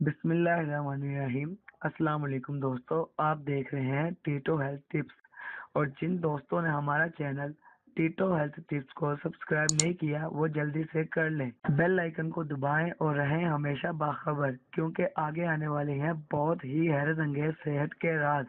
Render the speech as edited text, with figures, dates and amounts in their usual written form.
बिस्मिल्लाहिर्रहमानिर्रहीम। अस्सलाम वालेकुम दोस्तों, आप देख रहे हैं टीटो हेल्थ टिप्स। और जिन दोस्तों ने हमारा चैनल टीटो हेल्थ टिप्स को सब्सक्राइब नहीं किया वो जल्दी से कर लें, बेल आइकन को दबाएं और रहें हमेशा बाखबर, क्योंकि आगे आने वाले हैं बहुत ही हैरत अंगेज सेहत के राज।